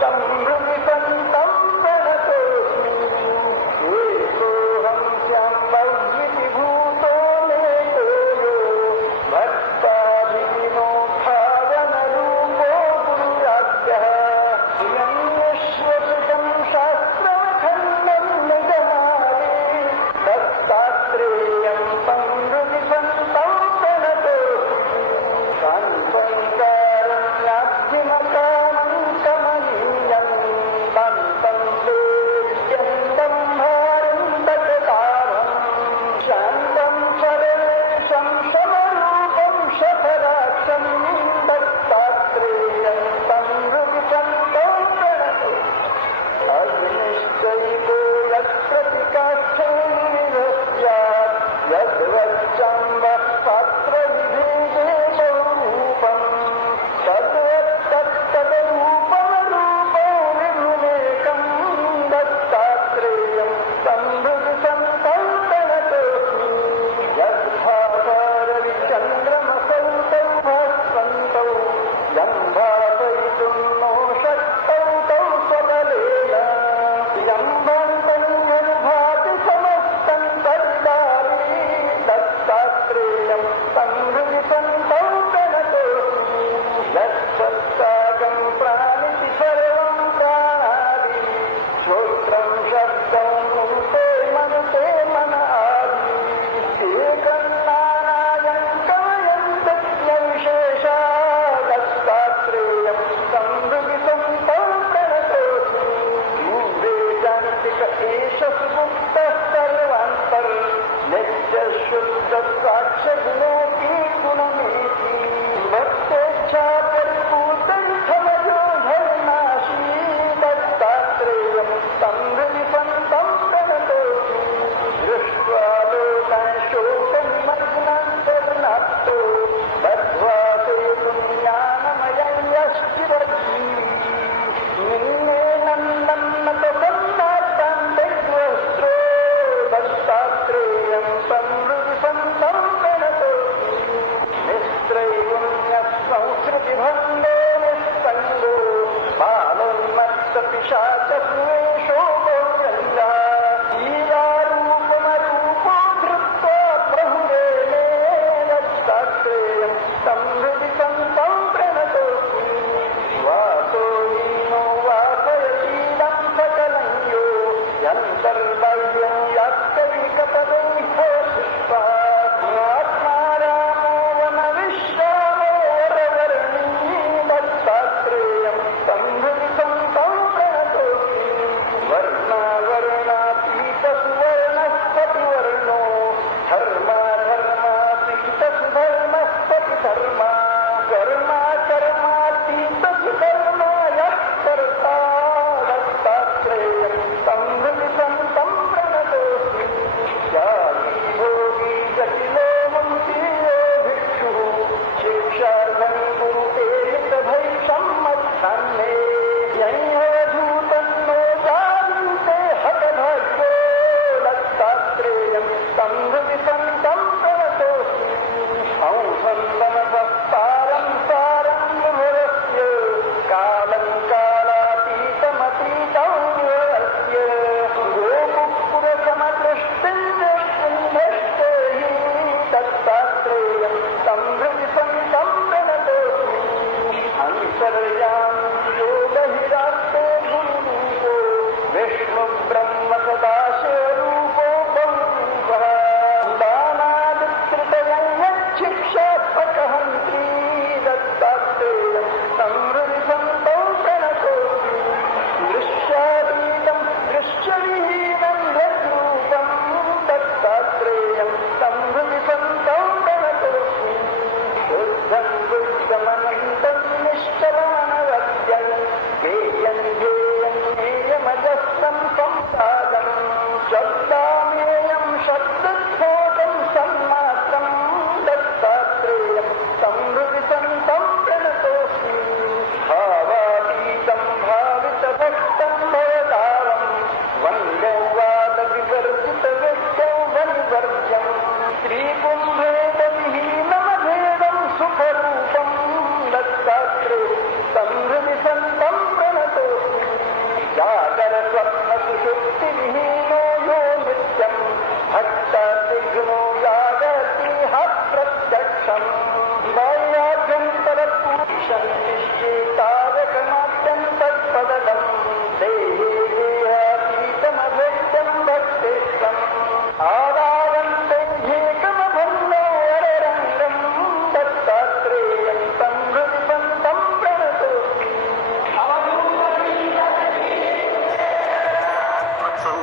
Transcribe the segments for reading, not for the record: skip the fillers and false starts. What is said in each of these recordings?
समृद्धि संतं प्रणतोऽस्मि एकोऽहं श्यामविति भूतो मेको यो भक्ताधीनोत्थानरूपो गुरुराज्ञः यन्निश्वसितं शास्त्रमखण्डं निगमादि दत्तात्रेयं समृद्धि संतं प्रणतोऽस्मि कान्तं कमनीयं कान्तं वेद्यन्तं भारं तटतारं शान्तं सरलं समरूपं शतराक्षं दत्तात्रेयं समृद्धि संतं प्रणतोऽस्मि अग्निश्चैको यत्प्रतिकाष्ठो निरस्यात् यद्वच्चाम्बः पात्रविभेदे बहुरूपम् तद्वत्तत्तदरूपमरूपो विभुमेकं दत्तात्रेयं समृद्धि संतं प्रणतोऽस्मि यद्भासरविचन्द्रमसौ तौ भास्वन्तौ यं भासयितुं नो शक्तौ तौ स्वबलेन यं भान्तं खलु समस्तं तद्दारी दत्तात्रेयं समृद्धि संतं प्रणतोऽस्मि यत्सत्सागं प्राणिति सर्वं प्राणादि श्रोत्रं शब्दं नुते मनुते मन आदि एकं नानायं कवयं तज्ञविशेषा दत्तात्रेयं समृद्धि संतं प्रणतोऽस्मि मूढे जान्तिक एष सुमुक्तः सर्वान्तर् नित्यशुद्धसाक्ष्यगुणोऽपि गुणमेति भक्तेच्छा परिपूर्णमयो धर्माशी दत्तात्रेयं समृद्धि संतं प्रणतोऽस्मि दृष्ट्वा लोकान् शोकनिमग्नान् शरणार्तो बद्ध्वा सेतुं ज्ञानमयं यश्चिरजीवी निन्ने नन्दं नतसन्नाट्टां त्यक्त्वस्त्रो दत्तात्रेयं समृद्धि संतं प्रणतोऽस्मि निस्त्रैगुण्यः संस्कृतिभण्डो निस्सङ्गो बालोन्मत्तपिशाचस्वेषो गौरङ्गः लीलारूपमरूपो धृत्वा बहुरेणे दत्तात्रेयं समृद्धि संतं प्रणतोऽस्मि वासो हीनो वासयतीदं सकलं यो यन्तर्बाह्यं यात्कैकपदैः पुष्पः आत्मा रामो वनविश्रामो वरवर्णी दत्तात्रेयं समृद्धि संतं प्रणतोऽस्मि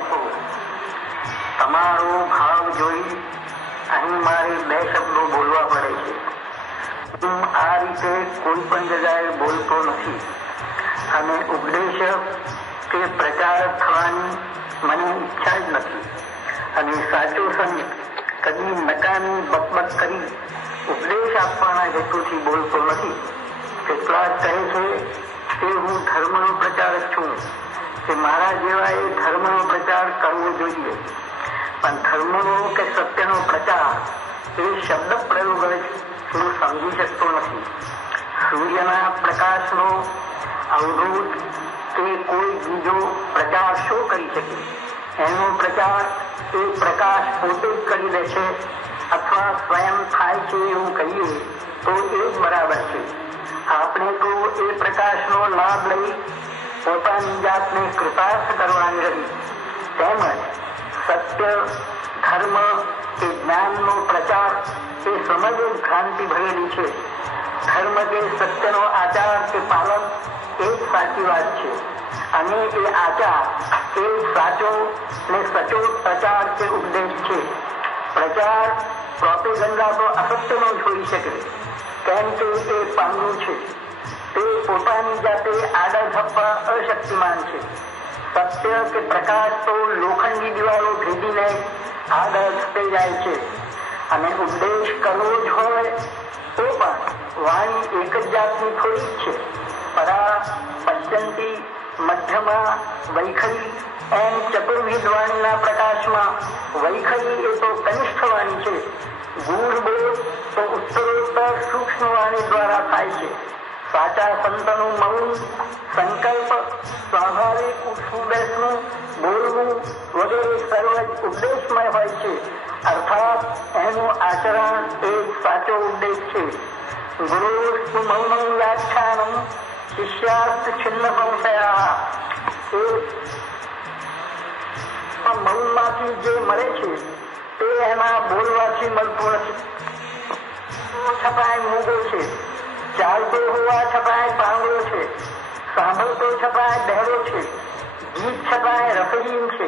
લોકો, તમારો ભાવ જોઈ અહીં મારે બે શબ્દો બોલવા પડે છે. હું આ રીતે કોઈ પણ જગ્યાએ બોલતો નથી અને ઉપદેશ કે પ્રચાર થવાની મને ઈચ્છા જ નથી. અને સાચો સંત કદી નકામી બકબક કરી ઉપદેશ આપવાના હેતુથી બોલતો નથી. કેટલાક કહે છે કે હું ધર્મનો પ્રચારક છું, કે મારા જેવાએ ધર્મનો પ્રચાર કરવો જોઈએ. પણ ધર્મનો કે સત્યનો પ્રચાર એ શબ્દ પ્રયોગ હું સમજી શકતો નથી. સૂર્યના પ્રકાશનો અવરોધ કે કોઈ બીજો પ્રચાર શું કરી શકે? એનો પ્રચાર એ પ્રકાશ પોતે જ કરી દે છે અથવા સ્વયં થાય છે એવું કહીએ તો એ જ બરાબર છે. આપણે તો એ પ્રકાશનો લાભ લઈ પોતાની જાતને કૃતાર્થ કરવાની રહી. તેમજ સત્ય, ધર્મ કે જ્ઞાનનો પ્રચાર એ સમજ ભ્રાંતિ ભરેલી છે. ધર્મ કે સત્યનો આચાર કે પાલન એ જ સાચી વાત છે. અને એ આચાર એ સાચો ને સચોટ પ્રચાર કે ઉપદેશ છે. પ્રચાર પ્રોપેગન્ડા તો અસત્યનો જ હોઈ શકે, કેમ કે એ પાંગું છે. તે પોતાની જાતે આગળ ધપવા અશક્તિમાન છે. સત્ય કે પ્રકાશ તો લોખંડી દિવાલો ભેદીને આગળ ધપી જાય છે. અને ઉપદેશ કરવો જ હોય તો પણ વાણી એક જ જાતની થોડી જ છે. પરા, પશ્ચંતી, મધ્યમાં, વૈખરી એમ ચતુર્વિધ વાણીના પ્રકાશમાં વૈખરી એ તો કનિષ્ઠ વાણી છે. ગૂઢ બોધ તો ઉત્તરોત્તર સૂક્ષ્મ વાણી દ્વારા થાય છે. સાચા સંતનું મૌન, સંકલ્પ, સ્વાભાવિક ઉઠવું બેસવું, બોલવું વગેરે સર્વ ઉપદેશમય હોય છે. અર્થાત એનું આચરણ એ સાચો ઉપદેશ છે. ગુરુસ્તુ મૌનમ વ્યાખ્યાનમ શિષ્યાસ્ત છિન્ન સંશયા. એ મૌનમાંથી જે મળે છે તે એમાં બોલવાથી મળતું નથી. છપાય મૂગો છે, ચાલતો હોવા છપાય પાંગળો છે, સાંભળતો છપાય બહેરો છે, ગીત છપાય રસહીન છે,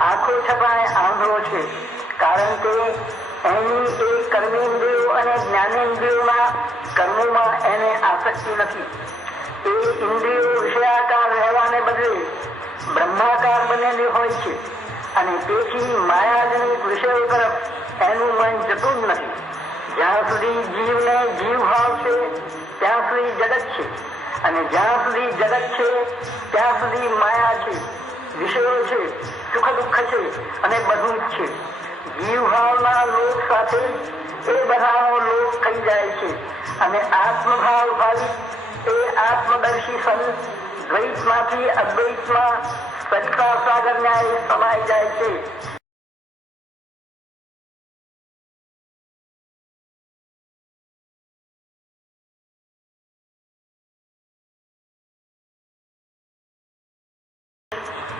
આંખો છપાય આંધળો છે. કારણ કે એની એ કર્મેન્દ્રિયો અને જ્ઞાનેન્દ્રિયોના કર્મોમાં એને આસક્તિ નથી. એ ઇન્દ્રિયો વિષયાકાર રહેવાને બદલે બ્રહ્માકાર બનેલી હોય છે અને તેથી માયાજનિક વિષયો તરફ એનું મન જતું જ નથી. જ્યાં સુધી જીવને જીવ ભાવ છે ત્યાં સુધી જગત છે, અને જ્યાં સુધી જગત છે ત્યાં સુધી માયા છે, વિષયો છે, સુખ દુઃખ છે અને બધું જ છે. જીવ ભાવના લોક સાથે એ બધાનો લોક થઈ જાય છે અને આત્મભાવ ભાવી એ આત્મદર્શી સંત દ્વૈતમાંથી અદ્વૈતમાં સત્તા સાગર ન્યાય સમાઈ જાય છે.